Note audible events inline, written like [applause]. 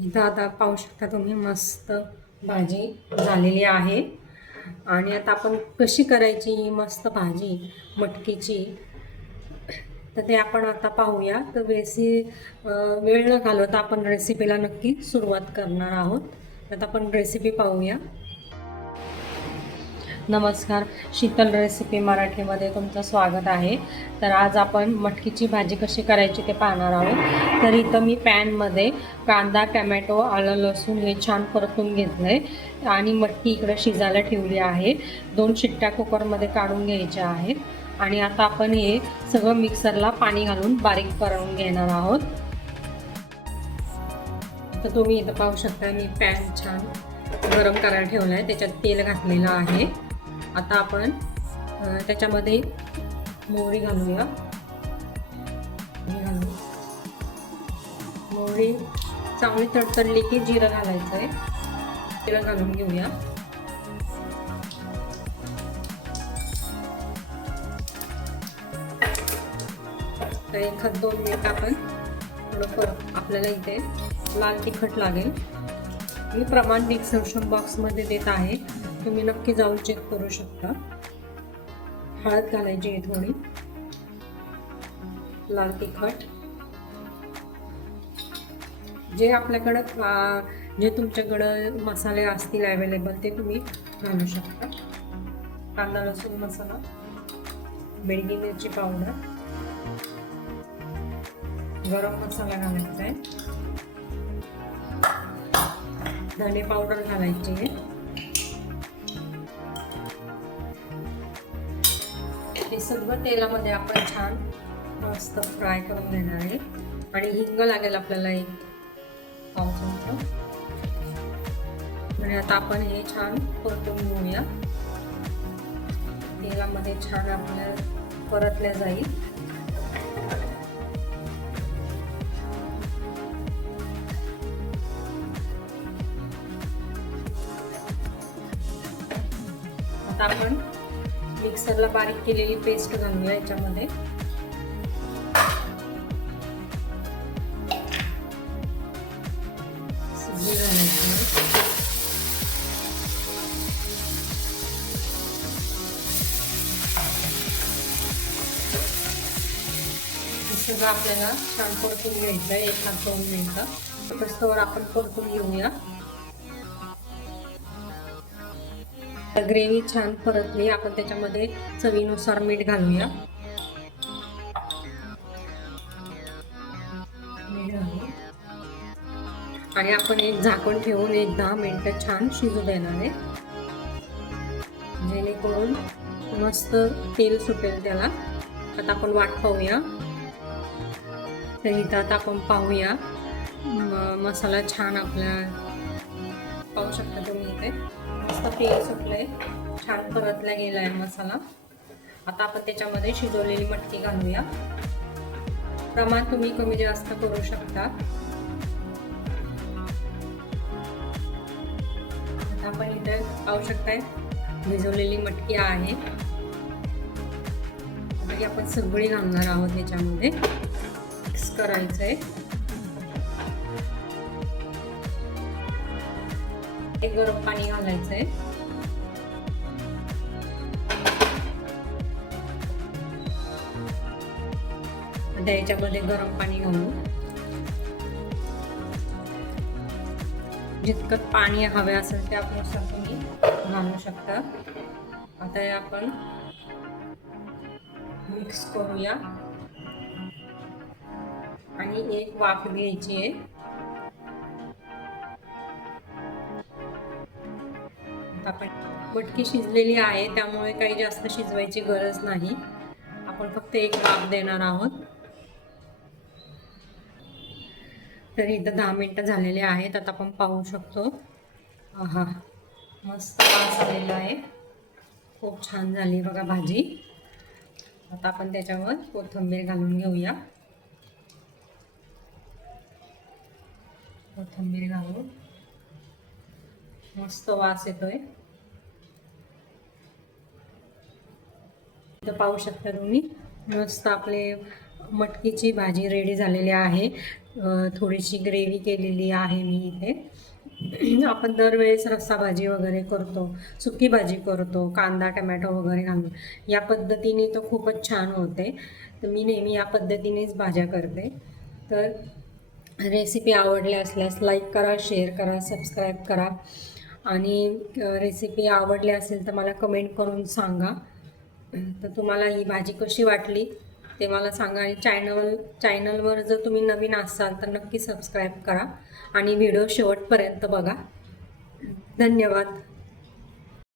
इथं आता पाहू शकता तुम्ही मस्त भाजी झालेली आहे. आणि आता आपण कशी करायची ही मस्त भाजी मटकीची? तर ते आपण आता पाहूया. तर बेसी वेळ न घालवता आपण रेसिपीला नक्की सुरुवात करणार आहोत. आता आपण रेसिपी पाहूया. नमस्कार. शीतल रेसिपी मराठीमध्ये तुमचं स्वागत आहे. तर आज आपण मटकीची भाजी कशी करायची ते पाहणार आहोत. तर इथं मी पॅनमध्ये कांदा टमॅटो आलं लसूण हे छान परतून घेतलं आहे आणि मटकी इकडं शिजायला ठेवली आहे. दोन शिट्ट्या कुकरमध्ये काढून घ्यायच्या आहेत. आणि आता आपण हे सगळं मिक्सरला पाणी घालून बारीक करून घेणार आहोत. तर तुम्ही इथं पाहू शकता मी पॅन छान गरम करायला ठेवला आहे त्याच्यात तेल घातलेलं आहे. आता आपण त्याच्यामध्ये मोहरी घालूया. घालू मोहरी चांगली तडतडली की जिरं घालायचं आहे जिरं घालून घेऊया. तर एखाद दोन मिनिट आपण थोडं फरक आपल्याला इथे लाल तिखट लागेल. मी प्रमाण डिस्क्रिप्शन बॉक्समध्ये देत आहे. तुम्ही नक्की जाऊन चेक करू शकता. हळद घालायची आहे थोडी. लाल तिखट. जे आपल्याकडं जे तुमच्याकडं मसाले असतील अवेलेबल ते तुम्ही घालू शकता. कांदा लसूण मसाला बेडगी मिरची पावडर गरम मसाला घालायचा आहे. धने पावडर घालायची आहे. सर्व सगळं तेलामध्ये आपण छान मस्त फ्राय करून घेणार आहे. आणि हिंग लागेल आपल्याला एक पाव चमचा. आणि आता आपण हे छान परतून घेऊया. तेलामध्ये छान आपल्या परतल्या जाईल. आता आपण मिक्सरला बारीक केलेली पेस्ट घालूया याच्यामध्ये. आहे. सगळं आपल्याला छान परतून घ्यायचं आहे एक हात दोन मिनिटं. तसं आपण परतून घेऊया. ग्रेव्ही छान परतली आपण त्याच्यामध्ये चवीनुसार मीठ घालूया. आणि आपण एक झाकण ठेवून एक दहा मिनटं छान शिजू देणार आहे. जेणेकरून मस्त तेल सुटेल त्याला. आता आपण वाट पाहूया. तर इथं आता आपण पाहूया. मसाला छान आपल्या पाहू शकता तुम्ही इथे. मस्त तेल सुटलंय छान परतला गेलाय मसाला. आता आपण त्याच्यामध्ये शिजवलेली मटकी घालूया. प्रमाण तुम्ही कमी जास्त करू शकता. आता आपण इथे पाहू शकताय भिजवलेली मटकी आहे. आपण सगळी घालणार आहोत याच्यामध्ये मिक्स करायचंय. ते गरम पाणी घालायचंय. आता याच्यामध्ये गरम पाणी घालू. जितकं पाणी हवे असेल त्यानुसार तुम्ही घालू शकता. आता हे आपण मिक्स करूया. आणि एक वाफ घ्यायची आहे. मटकी शिजलेली आहे त्यामुळे काही जास्त शिजवायची गरज नाही. आपण फक्त एक वाफ देणार आहोत. तर इथं दहा मिनटं झालेले आहेत आता आपण पाहू शकतो. हा मस्त वास आलेला आहे. खूप छान झाली बघा भाजी. आता आपण त्याच्यावर कोथिंबीर घालून घेऊया. कोथिंबीर घालून. मस्त वास येतोय. इथं पाहू शकता तुम्ही. मस्त आपले मटकीची भाजी रेडी झालेली आहे. थोडीशी ग्रेव्ही केलेली आहे मी इथे. [clears throat] आपण दरवेळेस रस्सा भाजी वगैरे करतो सुकी भाजी करतो कांदा टमॅटो वगैरे घालून. या पद्धतीने तर खूपच छान होते. तर मी नेहमी या पद्धतीनेच भाज्या करते. तर रेसिपी आवडल्या असल्यास लाईक करा शेअर करा सबस्क्राईब करा. आणि रेसिपी आवडली असेल तर मला कमेंट करून सांगा. तर तुम्हाला ही भाजी कशी वाटली ते मला सांगा आणि चॅनल चॅनलवर जर तुम्ही नवीन असाल तर नक्की सबस्क्राईब करा आणि व्हिडिओ शेवटपर्यंत बघा. धन्यवाद.